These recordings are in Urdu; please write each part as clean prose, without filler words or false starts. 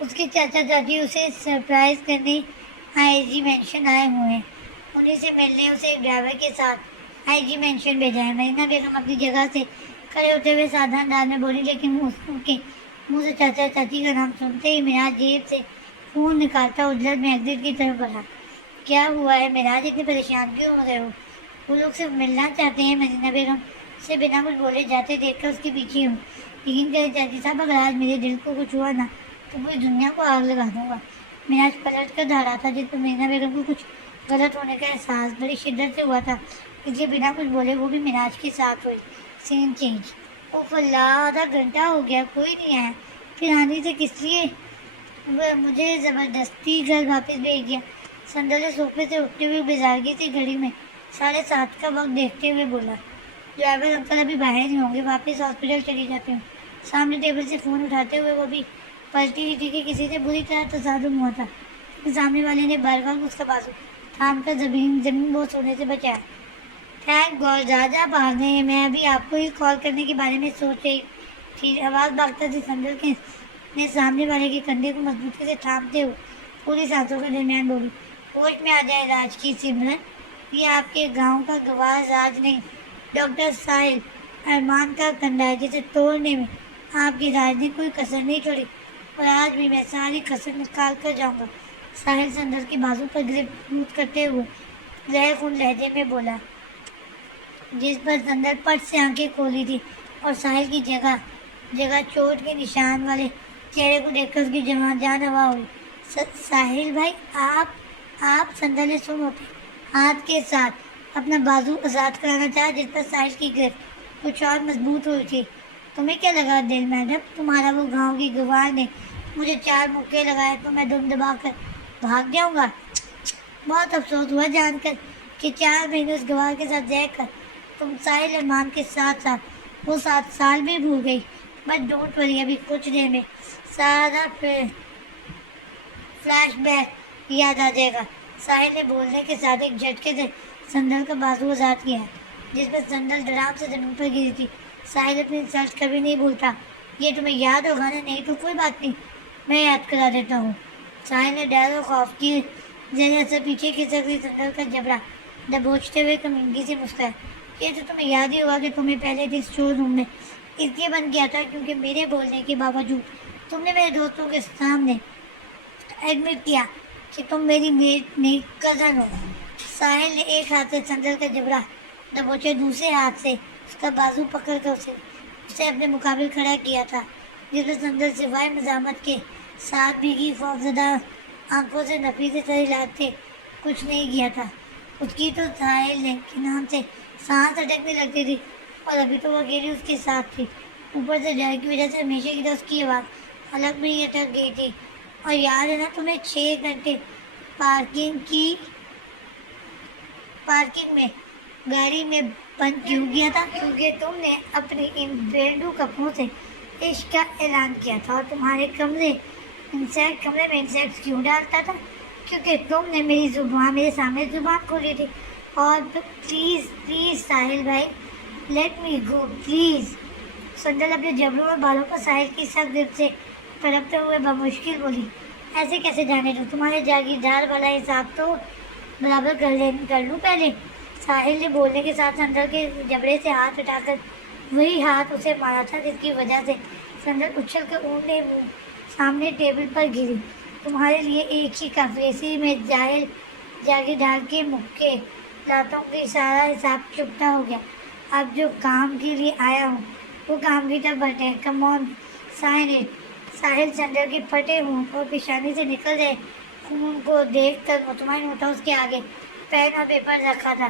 اس کے چاچا چاچی اسے سرپرائز کرنے آئی جی مینشن آئے ہوئے ہیں. انہیں سے ملنے اسے ایک ڈرائیور کے ساتھ آئی جی مینشن بھیجا ہے. مرینا بیگم اپنی جگہ سے کھڑے ہوتے ہوئے سادہ انداز میں بولی، لیکن ان کے منہ سے چاچا چاچی کا نام سنتے ہی معراج جیب سے فون نکالتا اجلت میں ایگزٹ کی طرف بڑھا. کیا ہوا ہے معراج، اتنی پریشان کیوں ہو رہے ہو؟ وہ لوگ صرف ملنا چاہتے ہیں. مرینا بیگم سے بنا کچھ بولے جاتے دیکھ کر اس کے پیچھے ہوں. لیکن کہے چاچی صاحب اگر آج میرے دل کو کچھ ہوا نا تو پوری دنیا کو آگ لگا دوں گا. معراج پلٹ کر دھڑا تھا جس پر مرینا بیگم کو کچھ غلط ہونے کا احساس بڑی شدت سے ہوا تھا، اس لیے بنا کچھ بولے وہ بھی معراج کے ساتھ ہوئی. سین چینج. اوف اللہ، آدھا گھنٹہ ہو گیا کوئی نہیں آیا، پھر آنے سے کس لیے مجھے زبردستی گھر واپس بھیج دیا؟ سندر نے صوفے سے اٹھتے ہوئے بیزارگی سے گھڑی میں 7:30 کا وقت دیکھتے ہوئے بولا. ڈرائیور انکل ابھی باہر نہیں ہوں گے، واپس ہاسپٹل چلی جاتے ہوں. سامنے ٹیبل سے فون اٹھاتے ہوئے وہ بھی پلٹی ہوئی تھی کہ کسی سے بری طرح تصادم ہوا تھا. سامنے والے نے بار بار اس کا بازو تھام کر زمین بوس ہونے سے بچایا. تھینک گاڈ زیادہ باہر نہیں، میں ابھی آپ کو ہی کال کرنے کے بارے میں سوچ رہی تھی. آواز بھاگتا تھی. سندر کے نے سامنے والے کے کندھے کو مضبوطی سے تھامتے ہوئے پوری سانسوں کے درمیان بولی، ہوش میں آ جائے راج کی سمرن، یہ آپ کے گاؤں کا گواہ راج نہیں، ڈاکٹر ساحل ارمان کا کندھا ہے جسے توڑنے میں آپ کی راج نے کوئی کسر نہیں چھوڑی، اور آج بھی میں ساری کسر نکال کر جاؤں گا. ساحل سندر کے بازو پر گرفت کرتے ہوئے زہر خون لہجے میں بولا، جس پر سندر پٹ سے آنکھیں کھولی تھی اور ساحل کی جگہ چوٹ کے نشان والے چہرے کو دیکھ کر اس کی جان ہوا ہوئی. ساحل بھائی آپ سندر نے سن ہوتے ہاتھ کے ساتھ اپنا بازو آزاد کرانا چاہا جس پر ساحل کی گرفت کچھ اور مضبوط ہوئی تھی. تمہیں کیا لگا دل میڈم، تمہارا وہ گاؤں کی گواہ نے مجھے 4 مکے لگائے تو میں دم دبا کر بھاگ جاؤں گا؟ بہت افسوس ہوا جان کر کہ 4 مہینے اس گواہ کے ساتھ رہ کر تم ساحل ارمان کے ساتھ وہ 7 سال بھی بھول گئی. بٹ ڈونٹ وری، ابھی کچھ دیر میں سارا فلیش بیک یاد آ جائے گا. ساحل نے بولنے کے ساتھ ایک جھٹکے سے سندر کا بازو آزاد کیا جس پر سندر ڈرام سے زمین پر گری تھی. ساحل اپنی انسلٹ کبھی نہیں بھولتا، یہ تمہیں یاد ہوگا نا؟ نہیں تو کوئی بات نہیں، میں یاد کرا دیتا ہوں. ساحل نے ڈر اور خوف کی ذرا سا پیچھے کھسک لی سندر کا جبڑا دبوچتے ہوئے کمینگی سے مسکرایا. یہ تو تمہیں یاد ہی ہوگا کہ تمہیں پہلے دن اسٹور روم میں اس لیے بند کیا تھا کیونکہ میرے بولنے کے باوجود تم نے میرے دوستوں کے سامنے ایڈمٹ کیا کہ تم میری میٹ نہیں کزن ہو. ساحل نے ایک ہاتھ سے سندر کا جبڑا دبوچے، دوسرے ہاتھ سے اس کا بازو پکڑ کر اسے اپنے مقابل کھڑا کیا تھا جس میں سندر سوائے مزاحمت کے ساتھ بھیگی خوفزدہ آنکھوں سے نفی سے سر ہلاتے کچھ نہیں کیا تھا. اس کی تو ساحل کے نام سے سانس اٹکنے لگتی تھی اور ابھی تو وہ اکیلی اس کے ساتھ تھی. اوپر سے ڈر کی وجہ سے ہمیشہ کی طرح اس کی آواز الگ بھی اٹک گئی تھی. اور یاد ہے نا تمہیں 6 گھنٹے پارکنگ میں گاڑی میں بند کیوں کیا تھا؟ کیونکہ تم نے اپنے ان بینڈو کپڑوں سے عشق کا اعلان کیا تھا. اور تمہارے کمرے میں انسیکٹس کیوں ڈالتا تھا؟ کیونکہ تم نے میرے سامنے زبان کھولی تھی. اور پلیز ساحل بھائی، لیٹ می گو پلیز. سندر اپنے جبڑوں اور بالوں پر ساحل کی سخت گرفت سے تڑپتے ہوئے بمشکل بولی، ایسے کیسے جانے دوں؟ تمہارے جاگیردار والا حساب تو برابر کر لوں پہلے. ساحل نے بولنے کے ساتھ سندر کے جبڑے سے ہاتھ اٹھا کر وہی ہاتھ اسے مارا تھا جس کی وجہ سے سندر اچھل کر اونٹے منہ سامنے ٹیبل پر گری. تمہارے لیے ایک ہی کافی، اسی میں جاگیردار کے مکے لاتوں کی سارا حساب چکتا ہو گیا. اب جو کام کے لیے آیا ہوں وہ کام کی طرف بڑھتے ہیں. کم آن سائن اٹ. ساحل سندر کے پھٹے ہونٹ اور پیشانی سے نکل رہے خون کو دیکھ کر مطمئن ہوتا اس کے آگے پین اور پیپر رکھا تھا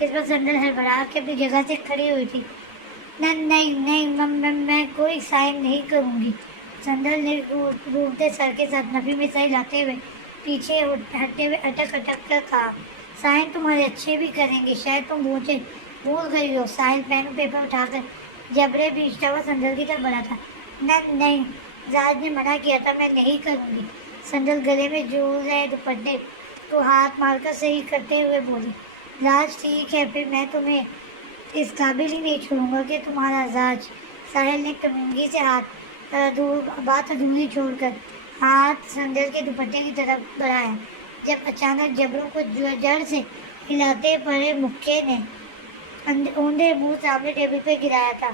جس پر سندر ہڑبڑا کے اپنی جگہ سے کھڑی ہوئی تھی. نہیں میں کوئی سائن نہیں کروں گی. سندر نے روٹتے سر کے ساتھ نفی میں سر ہلاتے ہوئے پیچھے ہٹتے ہوئے اٹک کر کہا، سائن تمہارے اچھے بھی کریں گے، شاید تم بھول گئی ہو. ساحل پین اور پیپر اٹھا کر جبڑے بیچتا ہوا سندر کی طرف بڑھا تھا. نہیں راج نے منع کیا تھا، میں نہیں کروں گی. سندر گلے میں جھول رہے دوپٹے کو ہاتھ مار کر صحیح کرتے ہوئے بولی، راج ٹھیک ہے، پھر میں تمہیں اس قابل ہی نہیں چھوڑوں گا کہ تمہارا راج. ساحل نے کمینگی سے بات ادھوری چھوڑ کر ہاتھ سندر کے دوپٹے کی طرف بڑھایا جب اچانک جبڑوں کو جڑ سے ہلاتے پڑے مکے نے اوندھے منہ سامنے ٹیبل پہ گرایا تھا۔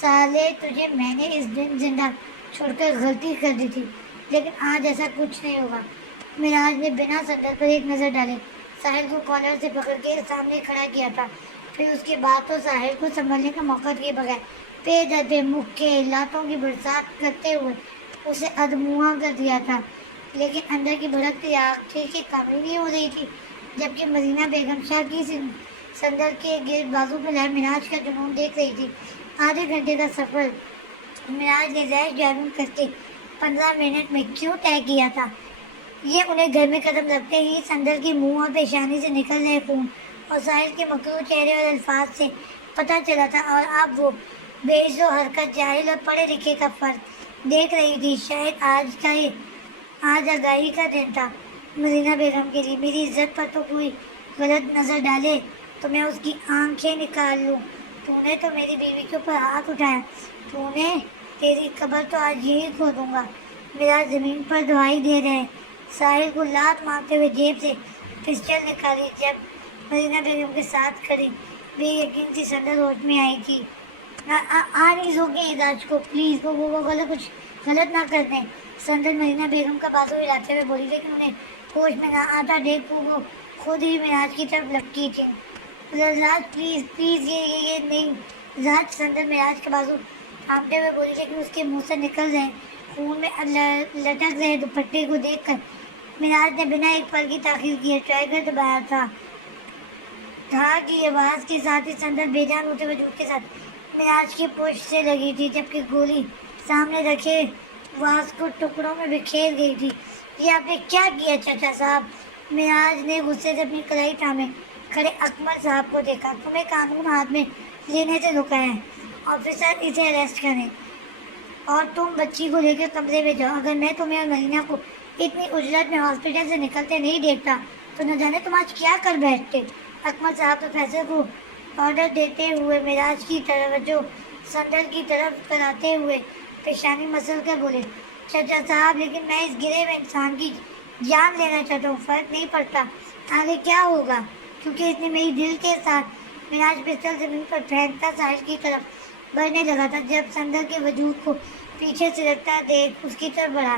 سالے تجھے میں نے اس دن زندہ چھوڑ کر غلطی کر دی تھی، لیکن آج ایسا کچھ نہیں ہوگا۔ معراج نے بنا سندر پر ایک نظر ڈالے ساحل کو کالر سے پکڑ کے سامنے کھڑا کیا تھا، پھر اس کے بعد تو ساحل کو سنبھلنے کا موقع دیے بغیر پے درپے مکے لاتوں کی برسات کرتے ہوئے اسے ادموا کر دیا تھا، لیکن اندر کی بھڑکتی آگ تھی کہ کم ہی نہیں ہو رہی تھی، جبکہ مدینہ بیگم شاہ کی سندر کے گرد بازو پہ لائے معراج کا جنون دیکھ رہی تھی۔ آدھے گھنٹے کا سفر معراج نے ریش ڈرائیونگ کر کے 15 منٹ میں کیوں طے کیا تھا؟ یہ انہیں گھر میں قدم رکھتے ہی سندر کی منہ اور پیشانی سے نکل رہے خون اور ساحل کے مکروہ چہرے اور الفاظ سے پتہ چلا تھا، اور اب وہ بیش و حرکت جاہل اور پڑھے لکھے کا فرق دیکھ رہی تھی۔ شاید آج آگاہی کا دن تھا مدینہ بیگم کے لیے۔ میری عزت پر تو کوئی غلط نظر ڈالے تو میں اس کی آنکھیں نکال لوں۔ تو نے تو میری بیوی کے اوپر ہاتھ اٹھایا، تیری قبر تو آج یہی کھودوں گا۔ میرا زمین پر دعائی دے رہے ساحل کو لات مارتے ہوئے جیب سے پسٹل نکالی جب مدینہ بیگم کے ساتھ کھڑی بے یقین سی سندر ہوش میں آئی تھی۔ نہیں روکیں اعراج کو پلیز، وہ کچھ غلط نہ کر دیں۔ سندر مدینہ بیگم کا بازو ہلاتے ہوئے بولی، لیکن انہیں ہوش میں نہ آتا دیکھ وہ خود ہی معراج کی طرف لپکی تھی۔ راج پلیز یہ نہیں۔ راج سندر معراج کا بازو تھامتے ہوئے بولی، لیکن اس کے منہ سے نکل رہے خون میں لٹک رہے دوپٹے کو دیکھ کر معراج نے بنا ایک پل کی تاخیر کیے ٹرائگر دبایا تھا کی آواز کے ساتھ ہی سندر بے جان ہوتے وجود کے ساتھ معراج کی پشت سے لگی تھی، جبکہ گولی سامنے رکھے واز کو ٹکڑوں میں بکھیر گئی تھی۔ یہ آپ نے کیا کیا چچا صاحب؟ معراج نے غصے سے اپنی کلائی تھامے کھڑے اکمل صاحب کو دیکھا۔ تمہیں قانون ہاتھ میں لینے سے روکا ہے آفیسر، اسے اریسٹ کریں اور تم بچی کو لے کر کمرے میں جاؤ۔ اگر میں تمہیں اور مدینہ کو اتنی اجلت میں ہاسپٹل سے نکلتے نہیں دیکھتا تو نہ جانے تم آج کیا کر بیٹھتے۔ اکمل صاحب پروفیسر کو آرڈر دیتے ہوئے معراج کی توجہ سندر کی طرف کراتے ہوئے پیشانی مسل کر بولے، چچا صاحب لیکن میں اس گرے ہوئے انسان کی جان لینا چاہتا ہوں، فرق نہیں پڑتا آگے کیا ہوگا، کیونکہ اس نے میری دل کے ساتھ۔ معراج پستل زمین پر پھینکتا ساحل کی طرف بڑھنے لگا تھا جب سندر کے وجود کو پیچھے سے لگتا دیکھ اس کی طرف بڑھا۔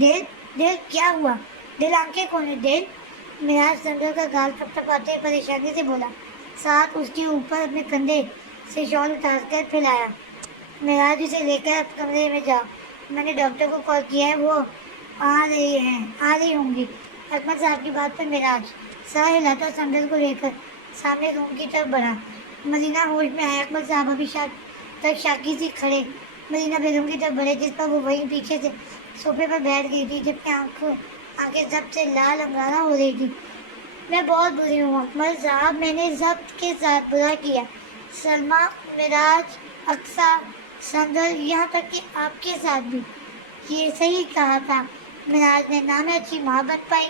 دل کیا ہوا؟ دل آنکھیں کھولے دل؟ معراج سندر کا گال ٹپٹپاتے پریشانی سے بولا، ساتھ اس کے اوپر اپنے کندھے سے شال اتار کر پھیلایا۔ معراج اسے لے کر اب کمرے میں جاؤ، میں نے ڈاکٹر کو کال کیا ہے، وہ آ رہی ہوں گی۔ اکمل صاحب کی بات پر معراج سر ہلاتا سندر کو لے کر سامنے روم کی طرف بڑھا۔ مدینہ ہوش میں آیا۔ اکمل صاحب ابھی تک شاکی سی کھڑے مدینہ بیگم کی طرف بڑھے، جس پر وہ وہیں پیچھے سے صوفے پر بیٹھ گئی تھی، جبکہ آنکھیں ضبط سے لال انگارہ ہو رہی تھی۔ میں بہت بری ہوں اکمل صاحب، میں نے ضبط کے ساتھ برا کیا۔ سلمیٰ، معراج، اقصیٰ، سندر، یہاں تک کہ آپ کے ساتھ بھی۔ یہ صحیح کہا تھا معراج نے، نہ میں اچھی ماں بن پائی،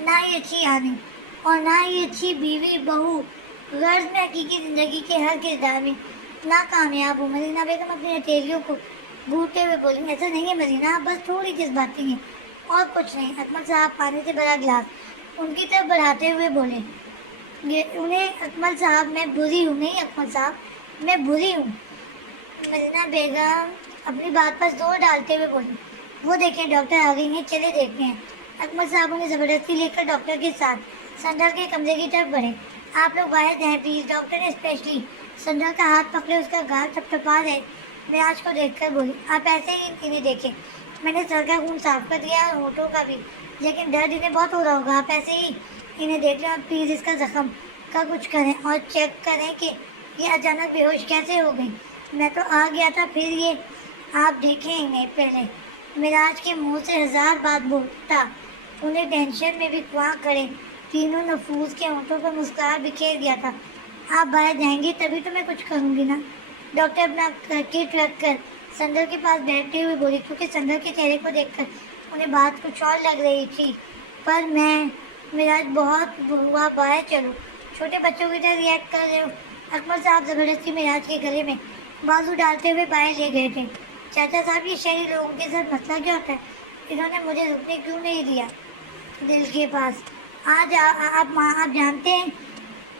نہ ہی اچھی آنی، اور نہ ہی اچھی بیوی بہو۔ غرض میں حقیقی زندگی کے ہر کردار میں ناکامیاب ہوں۔ مدینہ بیگم اپنی ہتھیلیوں کو گھونٹتے ہوئے بولی، ایسا نہیں ہے مدینہ، بس تھوڑی جذباتی ہیں اور کچھ نہیں۔ اکمل صاحب پانی سے بھرا گلاس ان کی طرف بڑھاتے ہوئے بولے، اکمل صاحب میں بری ہوں، نہیں اکمل صاحب میں بری ہوں۔ مدینہ بیگم اپنی بات پر زور ڈالتے ہوئے بولی، وہ دیکھیں ڈاکٹر آ گئی ہیں، چلے دیکھتے ہیں۔ اکمل صاحب انہیں زبردستی لے کر ڈاکٹر کے ساتھ سندر کے کمرے کی طرف بڑھے۔ آپ لوگ باہر جائیں پلیز، ڈاکٹر نے اسپیشلی سندر کا ہاتھ پکڑے اس کا گال ٹپٹپا رہے معراج کو دیکھ کر بولی، آپ ایسے ہی انہیں دیکھیں، میں نے سر کا خون صاف کر دیا اور ہونٹوں کا بھی، لیکن درد انہیں بہت ہو رہا ہوگا، آپ ایسے ہی انہیں دیکھ لیں اور پلیز اس کا زخم کا کچھ کریں اور چیک کریں کہ یہ اچانک بے ہوش کیسے ہو گئی۔ میں تو آ گیا تھا، پھر یہ آپ دیکھیں انہیں پہلے۔ معراج کے منہ سے ہزار بات بولتا انہیں ٹینشن میں بھی خواہ کھڑے تینوں نفوس کے ہونٹوں پر مسکراہٹ بکھیر دیا تھا۔ آپ باہر جائیں گے تبھی تو میں کچھ کروں گی نا، ڈاکٹر اپنا کٹ رکھ کر سندر کے پاس بیٹھتے ہوئے بولی، کیونکہ سندر کے چہرے کو دیکھ کر انہیں بات کچھ اور لگ رہی تھی۔ پر میں معراج بہت ہوا، باہر چلو، چھوٹے بچوں کی طرح ریئیکٹ کر رہے ہو۔ اکمل صاحب زبردستی معراج کے گلے میں بازو ڈالتے ہوئے باہر لے گئے تھے۔ چاچا صاحب یہ شہری لوگوں کے ساتھ مسئلہ کیا ہوتا ہے؟ انہوں نے مجھے رکنے کیوں نہیں دیا دل کے پاس. آج آپ جانتے ہیں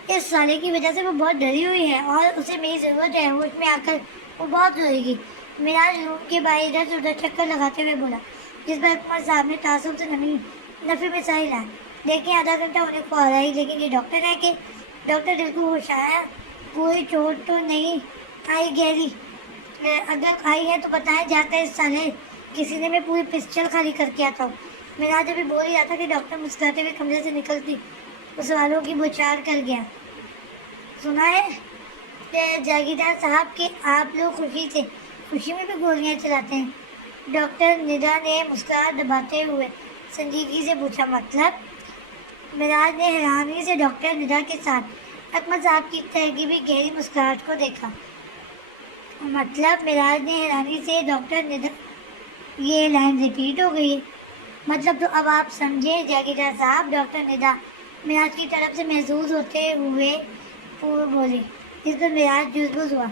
اس سالے کی وجہ سے وہ بہت ڈری ہوئی ہے اور اسے میری ضرورت ہے. ہوش میں آ کر وہ بہت روئے گی. میراج روم کے باہر ادھر سے ادھر چکر لگاتے ہوئے بولا, جس پر اکمل صاحب نے تعصب سے نفی میں سہی لایا. دیکھیں آدھا گھنٹہ ہونے کو آ رہا ہے, لیکن یہ ڈاکٹر ہے کہ ڈاکٹر دل کو ہوش آیا, کوئی چوٹ تو نہیں آئی گہری؟ اگر آئی ہے تو بتائیں جا کر اس سالے کسی نے میں پوری پسٹل خالی کر کے آتا ہوں. میراج ابھی بول ہی رہا تھا کہ ڈاکٹر مسکراتے ہوئے کمرے سے نکلتی اس والوں کی بوچھار کر گیا. سنا ہے جاگیردار صاحب کہ آپ لوگ خوشی میں بھی گولیاں چلاتے ہیں؟ ڈاکٹر ندا نے مسکراہٹ دباتے ہوئے سنجیدگی سے پوچھا. مطلب؟ میراج نے حیرانی سے ڈاکٹر ندا کے ساتھ اکمل صاحب کی ترغیبی گہری مسکراہٹ کو دیکھا. مطلب؟ میراج نے حیرانی سے ڈاکٹر ندا, یہ لائن ریپیٹ ہو گئی ہے. مطلب تو اب آپ سمجھے جاگیردار صاحب, ڈاکٹر ندا میراج کی طرف سے محظوظ ہوتے ہوئے بولے, جس پر میراج جزبز ہوا.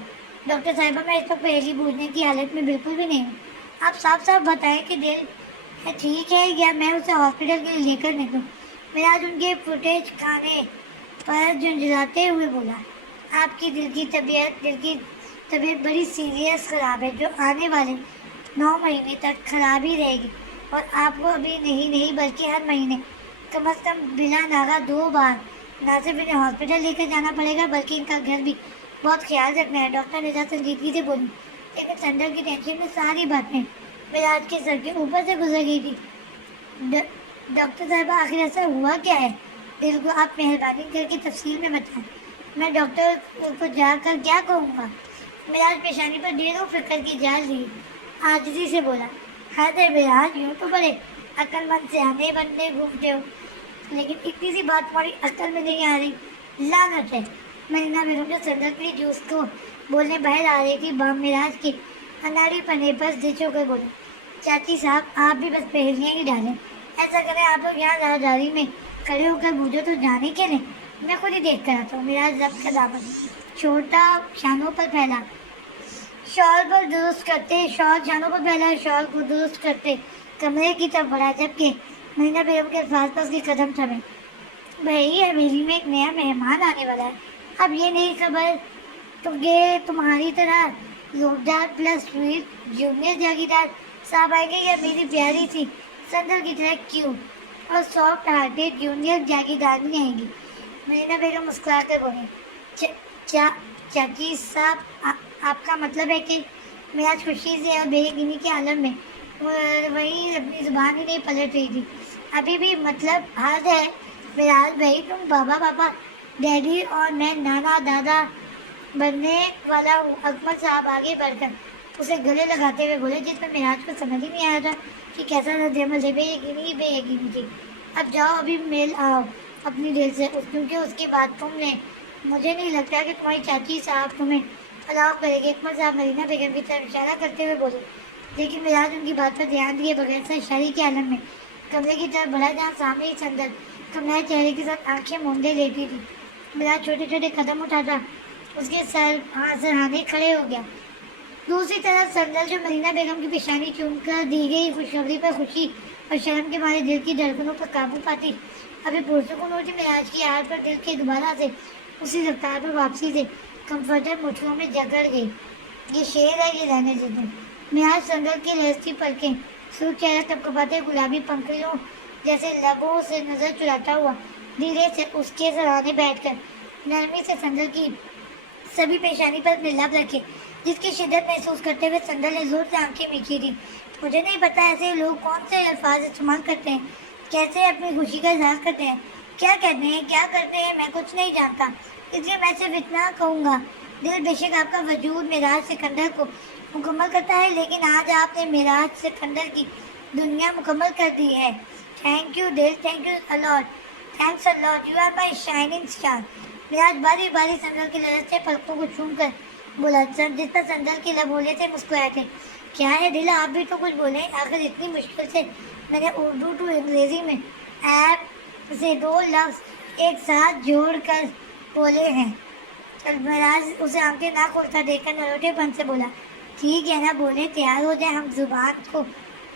ڈاکٹر صاحبہ میں اس وقت پہلی بوجھنے کی حالت میں بالکل بھی نہیں ہوں. آپ صاف بتائیں کہ دل ٹھیک ہے یا میں اسے ہاسپٹل کے لیے لے کر نکلوں؟ میراج ان کے فوٹیج کھانے پر جھنجھلاتے ہوئے بولا, آپ کی دل کی طبیعت بڑی سیریس خراب ہے, جو آنے والے 9 مہینے تک خراب ہی رہے گی. اور آپ کو ابھی نہیں بلکہ ہر مہینے کم از کم بلا ناغہ 2 بار نہ صرف انہیں ہاسپٹل لے کر جانا پڑے گا بلکہ ان کا گھر بھی بہت خیال رکھنا ہے. ڈاکٹر ندا سنجیدگی سے بولی, لیکن سندر کی ٹینشن میں ساری باتیں میراج کے سر کے اوپر سے گزر گئی تھی. ڈاکٹر صاحبہ آخر ایسا ہوا کیا ہے؟ دل کو آپ مہربانی کر کے تفصیل میں بتائیں, میں ڈاکٹر کو جا کر کیا کہوں گا؟ میراج پیشانی پر ڈھیروں فکر کی جال لی عاجزی سے بولا. حد ہے میراج, یوں تو بڑے عقل مند سیانے بننے گھومتے ہو, لیکن اتنی سی بات تمہاری عقل میں نہیں آ رہی. لعنت ہے. مرینا بیگم جو سندر کے جوس کو بولنے باہر آ رہی تھی, بام میراج کے اناڑی پنے پر زچ ہو کر بولے, چاچی صاحب آپ بھی بس پہلیاں ہی ڈالیں. ایسا کریں آپ لوگ یہاں راہداری میں کھڑے ہو کر بوجھو تو جانے کے لیں, میں خود ہی دیکھ کر آتا ہوں. میراج ضبط کا دامن چھوٹا شانوں پر پھیلا, شال شانوں پر پھیلا شال کو درست کرتے کمرے کی طرف بڑھا, جبکہ مرینا بیگم کے الفاظ پر اس کے قدم تھمے. بھائی حویلی میں ایک نیا مہمان آنے والا ہے. اب یہ نہیں خبر تمہاری طرح زوردار پلس سویٹ جونیئر جاگیردار صاحب آئیں گے یا میری پیاری سی سندر کی طرح کیوٹ اور سافٹ ہارٹیڈ جونیئر جاگیردارنی آئیں گی. مرینا بیگم مسکرا کر بولے, چاچی صاحب آپ کا مطلب ہے کہ میراج خوشی سے اور بے یقینی کے عالم میں وہی اپنی زبان ہی نہیں پلٹ رہی تھی. ابھی بھی مطلب حد ہے میراج بھائی, تم پاپا ڈیڈی اور میں نانا دادا بننے والا ہوں. اکمل صاحب آگے بڑھ کر اسے گلے لگاتے ہوئے بولے, جس میں میراج کو سمجھ ہی نہیں آیا تھا کہ کیسا رد عمل ہے. بے یقینی تھی. اب جاؤ ابھی میل آؤ اپنی دل سے, کیونکہ اس کے بعد تم نے, مجھے نہیں لگتا کہ تمہاری چاچی صاحب تمہیں الاؤ کرے گی. اکمل صاحب مرینا بیگم کی طرف اشارہ کرتے ہوئے بولے, لیکن میراج ان کی بات پر دھیان دیے بغیر سرشاری کے عالم میں کمرے کی طرف بڑھا, جہاں سامنے ہی سندر کمرہ چہرے کے ساتھ آنکھیں موندے لیٹی تھی. میراج چھوٹے چھوٹے قدم اٹھاتا اس کے سرہانے کھڑے ہو گیا. دوسری طرف سندر جو مرینا بیگم کی پیشانی چوم کر دی گئی خوشخبری پر خوشی اور شرم کے مارے دل کی دھڑکنوں پر قابو پاتی ابھی پرسکون ہوتی. میراج کی آڑ پر دل کے دوبارہ سے اسی رفتار پر واپسی سے کمفرٹر مٹھیوں میں جکڑ گئی. یہ شیر ہے, یہ رہنے دیتے. میراج سندر کی لہستی پلکیں سرخ چہرہ کپکپاتے گلابی پنکھڑیوں جیسے لبوں سے نظر چراتا ہوا دھیرے سے اس کے سرانے بیٹھ کر نرمی سے سندر کی سبھی پیشانی پر اپنے لب رکھے, جس کی شدت محسوس کرتے ہوئے سندر نے زور سے آنکھیں میچھی تھی. مجھے نہیں پتا ایسے لوگ کون سے الفاظ استعمال کرتے ہیں, کیسے اپنی خوشی کا اظہار کرتے ہیں, کیا کہتے ہیں, کیا کرتے ہیں, میں کچھ نہیں جانتا. اس لیے میں صرف اتنا کہوں گا, دل بے شک آپ کا وجود میراج سکندر کو مکمل کرتا ہے, لیکن آج آپ نے میراج سکندر کی دنیا مکمل کر دی ہے. تھینک یو دل, thank you a lot, thanks a lot, you are my shining star. میراج باری باری سندر کی لہستے پلکوں کو چھوم کر بولا, جس پر سندر کے لب ہولے سے مسکرائے تھے. کیا ہے دل, آپ بھی تو کچھ بولیں, آخر اتنی مشکل سے میں نے اردو ٹو انگریزی میں ایپ سے 2 لفظ ایک ساتھ جوڑ کر بولے ہیں. میراج اسے آنکھیں نہ کھولتا دیکھ کر نروٹے پن سے بولا, ٹھیک ہے نا, بولے, تیار ہو جائیں, ہم زبان کو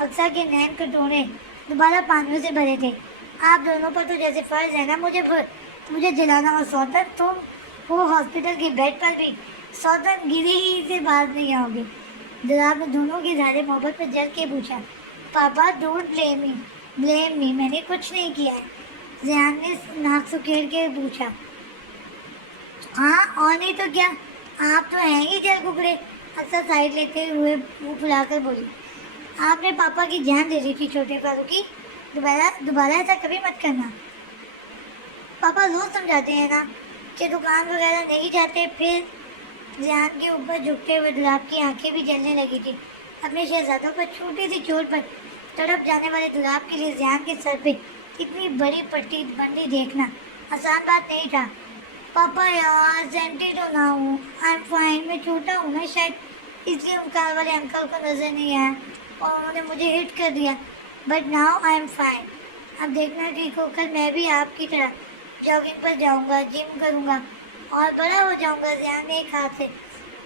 اقصیٰ کے نین کٹورے دوبارہ پانیوں سے بھرے تھے۔ آپ دونوں پر تو جیسے فرض ہے نا مجھے جلانا، اور سوتن تم وہ ہاسپٹل کے بیڈ پر بھی سوتن گری ہی سے باز نہیں آؤ گے۔ جناب نے دونوں کی اظہار محبت پر جل کے پوچھا، پاپا ڈونٹ بلیم می، میں نے کچھ نہیں کیا ہے۔ ذیان نے ناک سکیڑ کے پوچھا، ہاں اور نہیں تو کیا، آپ تو ہیں ہی جل ککڑے۔ اکثر سائڈ لیتے ہوئے منہ پھلا کر بولی، آپ نے پاپا کی جان دے دی تھی چھوٹے فاروقی، دوبارہ ایسا کبھی مت کرنا۔ پاپا روز سمجھاتے ہیں نا کہ دکان وغیرہ نہیں جاتے۔ پھر ذیان کے اوپر جھکتے ہوئے دلاب کی آنکھیں بھی جلنے لگی تھی۔ اپنے شہزادوں پر چھوٹی سی چوٹ پر تڑپ جانے والے دلاب کے لیے ذیان کے سر پہ اتنی بڑی پٹی بندی دیکھنا آسان بات نہیں تھا۔ پاپا یار سینٹی تو نہ ہوں، آئی ایم فائن، میں چھوٹا ہوں نا شاید، اس لیے کار والے انکل کو نظر نہیں آیا اور انہوں نے مجھے ہٹ کر دیا، but now I am fine. اب دیکھنا ٹھیک ہو کر میں بھی آپ کی طرح جاگنگ پر جاؤں گا، جم کروں گا اور بڑا ہو جاؤں گا۔ ذیان نے ایک ہاتھ سے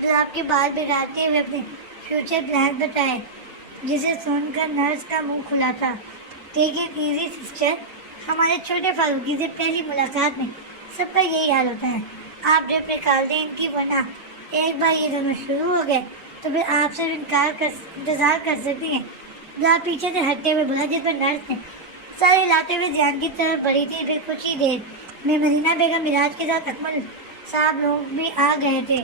گلاب کے بال بٹھاتے ہوئے اپنے فیوچر پلان بتائے، جسے سن کر نرس کا منہ کھلا تھا۔ ٹیک اٹ ایزی سسٹر، ہمارے چھوٹے فاروقی سے پہلی ملاقات میں سب کا یہی حال ہوتا ہے۔ آپ ڈرپ نکال دیں ان کی، ورنہ ایک بار یہ دونوں شروع ہو گئے تو پھر آپ سے انتظار کر سکتی ہیں۔ گلاب پیچھے سے ہٹتے ہوئے بولا، جس پر نرس نے سر ہلاتے ہوئے ذیان کی طرف بڑھی تھی۔ پھر کچھ ہی دیر میں مدینہ بیگم مراج کے ساتھ اکمل صاحب لوگ بھی آ گئے تھے۔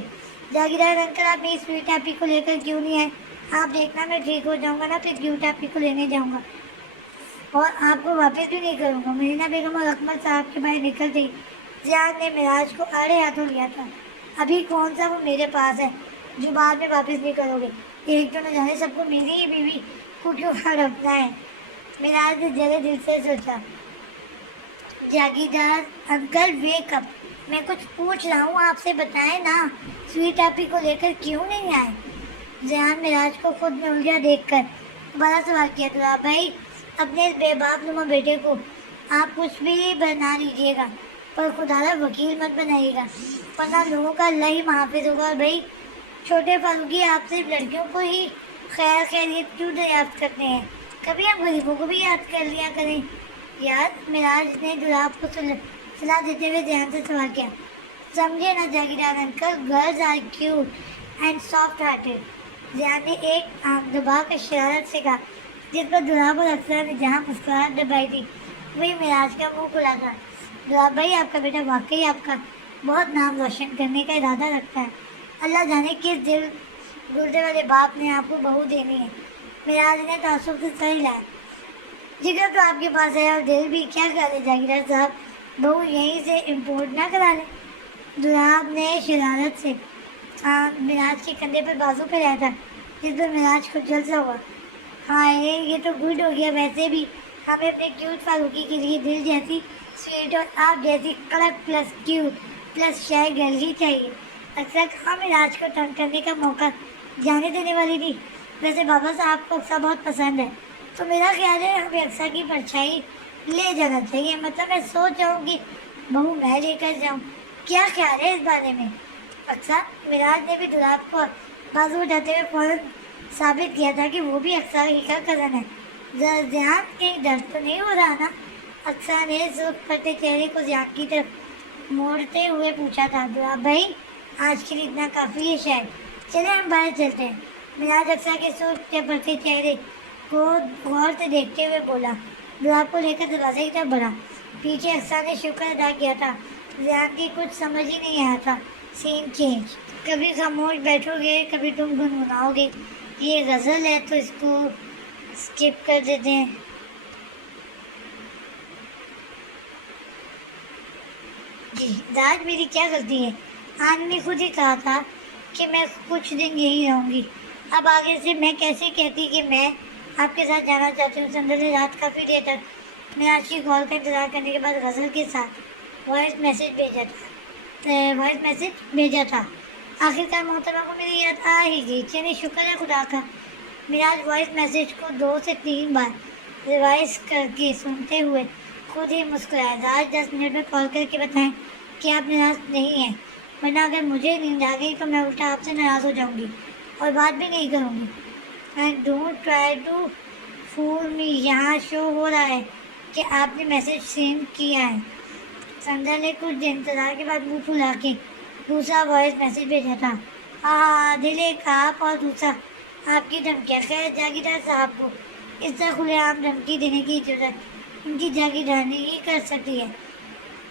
جاگیردار انکل آپ میری سویٹ آپی کو لے کر کیوں نہیں آئے؟ آپ دیکھنا میں ٹھیک ہو جاؤں گا نا پھر کیوٹ آپی کو لینے جاؤں گا اور آپ کو واپس بھی نہیں کروں گا۔ مدینہ بیگم اور اکمل صاحب کے باہر نکلتے ہی ذیان نے مراج کو آڑے ہاتھوں لیا تھا۔ ابھی کون سا وہ میرے پاس ہے جو بعد میں واپس نہیں کرو گے؟ ایک تو نہ جانے سب کو میری ہی بیوی کو کیوں ہڑپنا ہے۔ مراج نے جلے دل سے سوچا، جاگیردار انکل ویک اپ، میں کچھ پوچھ رہا ہوں آپ سے، بتائیں نا، سویٹ آپی کو لے کر کیوں نہیں آئے؟ ذیان مراج کو خود میں الجھا دیکھ کر بڑا سوال کیا، تو بھائی اپنے بے باپ نما بیٹے کو آپ کچھ بھی بنا لیجیے گا پر خدا را وکیل مت بنائیے گا، ورنہ لوگوں کا اللہ ہی محافظ ہوگا۔ اور بھائی چھوٹے فاروقی آپ صرف لڑکیوں کو ہی خیر خیریت کیوں دریافت کرتے ہیں؟ کبھی ہم غریبوں کو بھی یاد کر لیا کریں یار۔ مراج نے گلاب کو صلاح دیتے ہوئے ذیان سے سوال کیا، سمجھے نا جاگیردار uncle, girls are cute and soft hearted. Zayan نے ایک آنکھ دبا کر شرارت سے کہا، جس پر گلاب اور اکثر نے جہاں مسکراہٹ دبائی تھی وہی مراج کا منہ کھلا تھا۔ گلاب بھائی آپ کا بیٹا واقعی آپ کا بہت نام روشن کرنے کا ارادہ رکھتا ہے، اللہ جانے کس دل گردے والے باپ نے آپ کو بہو دینی ہے۔ مراج نے تعصب سے سر ہلایا، جگر تو آپ کے پاس ہے اور دل بھی، کیا کر لے جاگیردار صاحب، بہو یہیں سے امپورٹ نہ کرا لیں؟ گلاب نے شرارت سے مراج کے کندھے پر بازو پھیلایا تھا، جس پر مراج کو جلسہ ہوا۔ ہاں یہ تو گڈ ہو گیا، ویسے بھی ہمیں اپنے کیوٹ فاروقی کے لیے دل جیسی سویٹ اور آپ جیسی کڑک پلس کیوٹ پلس شائع گرل ہی چاہیے۔ اکثر کہاں مراج کو تنگ کرنے کا موقع جانے دینے والی تھی۔ ویسے بابا صاحب کو اکثر بہت پسند ہے تو میرا خیال ہے ہمیں اکثر کی پرچھائی لے جانا چاہیے، مطلب میں سوچ جاؤں کہ بہو میں لے کر جاؤں، کیا خیال ہے اس بارے میں؟ اکثر مراج نے بھی گلاب کو بازو اٹھاتے ہوئے فوراً ثابت کیا تھا کہ وہ بھی اکثر ہی کا کزن ہے۔ ذیان کہیں درد تو نہیں ہو رہا نا؟ اکثر نے سرخ پڑتے چہرے کو ذیان کی طرف موڑتے ہوئے پوچھا تھا۔ گلاب بھائی آج کے لیے اتنا کافی ہے شاید، چلے ہم باہر چلتے ہیں۔ مراج اکثر کے سرخ پڑتے چہرے کو غور سے دیکھتے ہوئے بولا۔ گلاب کو لے کر دروازے کی طرف بڑھا، پیچھے اکثر نے شکر ادا کیا تھا۔ ذیان کی کچھ سمجھ ہی نہیں آیا تھا، سین چینج، کبھی خاموش بیٹھو گے کبھی تم گنگناؤ گے۔ یہ غزل ہے تو اس کو اسکپ کر دیتے ہیں۔ جی آج میری کیا غلطی ہے؟ آج نے خود ہی کہا تھا کہ میں کچھ دن یہی رہوں گی، اب آگے سے میں کیسے کہتی کہ میں آپ کے ساتھ جانا چاہتی ہوں؟ سندر نے رات کافی دیر تک مراج کی کال کا انتظار کرنے کے بعد غزل کے ساتھ وائس میسج بھیجا تھا۔ آخر کار محترمہ کو میری یاد آ ہی گئی، چلیے شکر ہے خدا کا۔ مراج وائس میسج کو 2 سے 3 بار ریوائز کر کے سنتے ہوئے خود ہی مسکرایا۔ آج 10 منٹ میں کال کر کے بتائیں کہ آپ ناراض نہیں ہیں، ورنہ اگر مجھے نیند آ گئی تو میں الٹا آپ سے ناراض ہو جاؤں گی اور بات بھی نہیں کروں گی۔ And don't try to phone میں یہاں شو ہو رہا ہے کہ آپ نے میسج سینڈ کیا ہے۔ سندر نے کچھ دن انتظار کے بعد منہ پھلا کے دوسرا وائس میسج بھیجا تھا۔ ہاں دل ایک آپ اور دوسرا آپ کی دھمکیاں۔ خیر جاگیردار صاحب کو اس طرح کھلے عام دھمکی دینے کی ضرورت ان کی جاگیرداری ہی کر سکتی ہے۔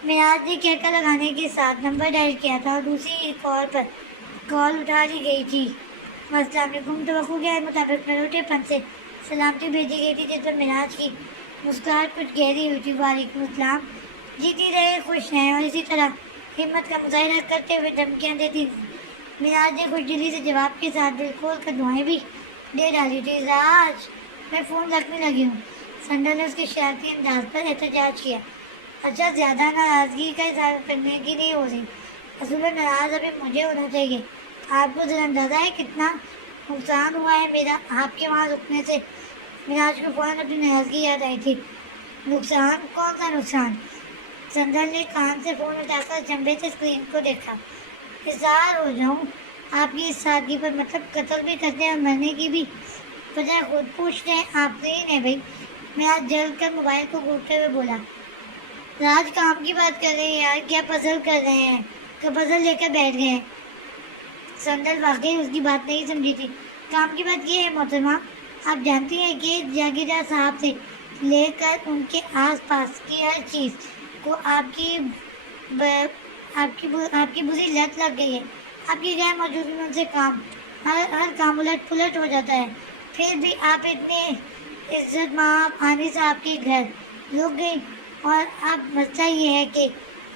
معراج نے کہکا لگانے کے ساتھ نمبر ڈائل کیا تھا اور دوسری کال پر کال اٹھا لی گئی تھی۔ السلام علیکم۔ توقع کے مطابق نروٹے پن سے سلامتی بھیجی گئی تھی جس پر معراج کی مسکراہٹ کچھ گہری ہوئی تھی۔ وعلیکم السلام، جیتی رہے، خوش رہیں اور اسی طرح ہمت کا مظاہرہ کرتے ہوئے دھمکیاں دیتی تھی۔ معراج نے خوش دلی سے جواب کے ساتھ دل کھول کر دعائیں بھی دے ڈالی تھی۔ راج میں فون رکھنے لگی ہوں۔ سندر نے اس کے شرارتی انداز پر احتجاج کیا۔ اچھا زیادہ ناراضگی کا اظہار کرنے کی نہیں ہو رہی، اصل میں ناراض ابھی مجھے ہونا چاہیے۔ آپ کو ذرا اندازہ ہے کتنا نقصان ہوا ہے میرا آپ کے وہاں رکنے سے؟ معراج کو فوراً اپنی ناراضگی یاد آئی تھی۔ نقصان؟ کون سا نقصان؟ سندر نے کان سے فون اٹھا کر چمبے سے اسکرین کو دیکھا۔ اظہار ہو جاؤں آپ کی اس سادگی پر، مطلب قتل بھی کرتے ہیں اور مرنے کی بھی وجہ خود پوچھتے ہیں؟ آپ نہیں ہے بھائی، معراج جل کر موبائل کو گھونٹتے ہوئے بولا۔ راج کام کی بات کر رہے ہیں یار، کیا پزل کر رہے ہیں کہ پزل لے کر بیٹھ گئے ہیں؟ سندر واقعی اس کی بات نہیں سمجھی تھی۔ کام کی بات یہ ہے محترمہ، آپ جانتی ہیں کہ جاگیردار صاحب سے لے کر ان کے آس پاس کی ہر چیز کو آپ کی بری لت لگ گئی ہے۔ آپ کی غیر موجودگی میں ان سے ہر کام الٹ پلٹ ہو جاتا ہے۔ پھر بھی آپ اتنے عزت مآب عانی صاحب کے گھر رک گئی، اور اب مسئلہ یہ ہے کہ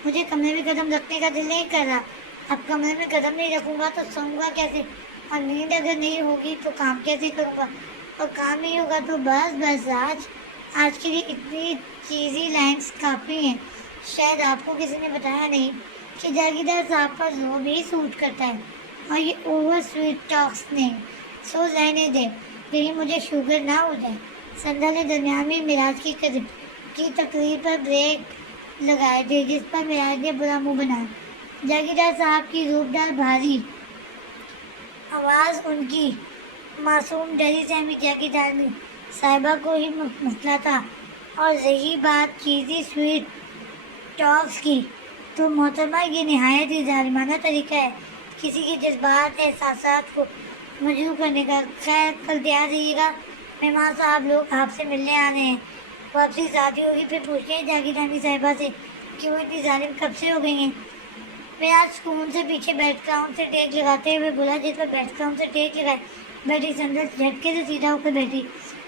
مجھے کمرے میں قدم رکھنے کا دل نہیں کر رہا۔ اب کمرے میں قدم نہیں رکھوں گا تو سوؤں گا کیسے؟ اور نیند اگر نہیں ہوگی تو کام کیسے کروں گا؟ اور کام نہیں ہوگا تو بس راج، آج کے لیے اتنی چیزی لائنز کافی ہیں۔ شاید آپ کو کسی نے بتایا نہیں کہ جاگیردار صاحب پر زور بھی سوٹ کرتا ہے، اور یہ اوور سویٹ ٹاکس نہیں۔ سو رہنے دیں، کہیں مجھے شوگر نہ ہو جائے۔ سندر نے درمیان میں معراج کی تقریر پر بریک لگائے تھے، جس پر معراج نے برا منہ بنایا۔ جاگیردار صاحب کی روبدار بھاری آواز ان کی معصوم ڈری سہمی جاگیردار صاحبہ کو ہی مسئلہ تھا، اور رہی بات چیزی سویٹ ٹاکس کی تو محترمہ یہ نہایت ہی ظالمانہ طریقہ ہے کسی کے جذبات احساسات کو مجروح کرنے کا۔ خیر کل تیار رہیے گا، مہمان صاحب لوگ آپ سے ملنے آ رہے ہیں۔ واپسی ساتھی ہوگی پھر پوچھتے ہیں جاگیردانی صاحبہ سے کہ وہ اتنی ظالم کب سے ہو گئی ہیں۔ میں آج سکون سے پیچھے بیٹھ گراؤنڈ سے ٹیک لگاتے ہوئے بولا، جس پر بیٹھ گراؤنڈ سے ٹیک لگائے بیٹھی سندر جھٹکے سے سیدھا ہو کر بیٹھی۔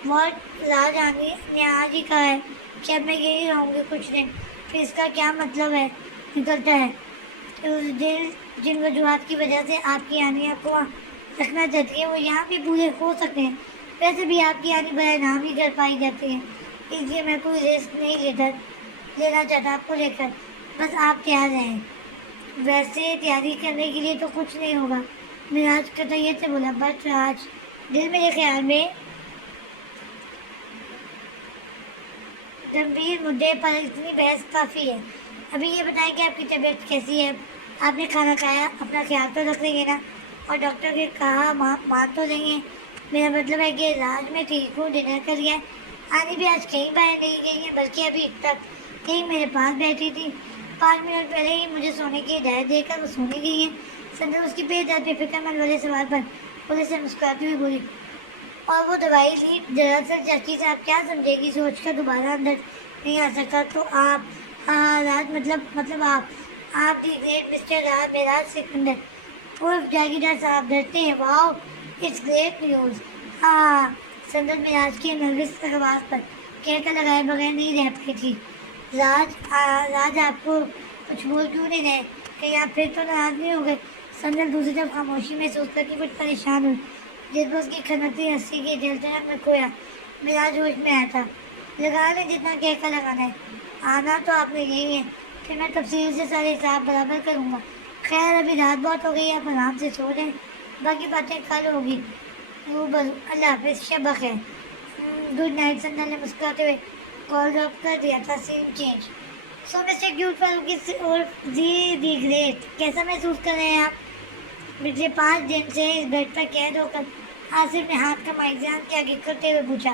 واٹ، راج آنی نے آج ہی کہا ہے کہ اب میں یہی رہوں گی کچھ دن، پھر اس کا کیا مطلب ہے نکلتا ہے؟ اس دن جن وجوہات کی وجہ سے آپ کی آنی آپ کو وہاں رکھنا چاہتی ہے وہ یہاں بھی پورے ہو سکتے ہیں۔ ویسے بھی آپ کی آنی برائے نام ہی گھر پائی جاتی ہے، اس لیے میں کوئی رسک نہیں لینا چاہتا آپ کو لے کر، بس آپ تیار رہیں۔ ویسے تیاری کرنے کے لیے تو کچھ نہیں ہوگا، معراج قطعیت سے بولا۔ بٹ راج، دل میرے خیال میں گمبھیر مدعے پر اتنی بحث کافی ہے۔ ابھی یہ بتائیں کہ آپ کی طبیعت کیسی ہے؟ آپ نے کھانا کھایا؟ اپنا خیال تو رکھ رہی ہیں نا؟ اور ڈاکٹر کے کہا مان تو رہی ہیں؟ میرا مطلب ہے کہ راج میں ٹھیک ہوں، ڈنر کر لیا؟ آنی بھی آج کہیں باہر نہیں گئی ہیں، بلکہ ابھی تک یہی میرے پاس بیٹھی تھی۔ 5 منٹ پہلے ہی مجھے سونے کی ہدایت دے کر وہ سونے گئی ہیں۔ سندر اس کی پیٹ پہ فکر مند والے سوال پر پورے سے مسکراتی ہوئی بولی، اور وہ دوائی لی؟ دراصل چاچی صاحب کیا سمجھے گی سوچ کر دوبارہ اندر نہیں آ سکا۔ تو آپ راج مطلب آپ دی گریٹ مسٹر معراج سکندر عرف جاگیردار صاحب ڈرتے ہیں؟ واؤ، اٹس گریٹ نیوز۔ سندر معراج کی نروس آواز پر کہکا لگائے بغیر نہیں رہ پائی تھی۔ راج آپ کو کچھ بول کیوں نہیں رہے؟ کہیں آپ پھر تو ناراض نہیں ہو گئے؟ سندر دوسری طرف خاموشی محسوس کر کے کچھ پریشان ہوئی، جس پر اس کی کھنکتی ہنسی کے جلجلت میں کھویا۔ معراج ہوش میں آیا تھا۔ لگا لیں جتنا کہکا لگانا ہے، آنا تو آپ نے یہی ہے، پھر میں تفصیل سے سارے حساب برابر کروں گا۔ خیر ابھی رات بہت ہو گئی، آپ آرام سے سو جائیں، باقی باتیں کل ہوگی۔ روبرو، اللہ حافظ، شب بخیر۔ Good night. سندر نے مسکراتے ہوئے کال ڈراپ کر دیا تھا۔ سین چینج۔ سو مسٹر کیوٹ فاروقی اور دی گریٹ، کیسا محسوس کر رہے ہیں آپ؟ پچھلے 5 دن سے اس بیڈ پر قید ہو کر آصف نے ہاتھ کا مائزان کے آگے کرتے ہوئے پوچھا۔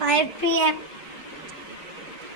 5 PM।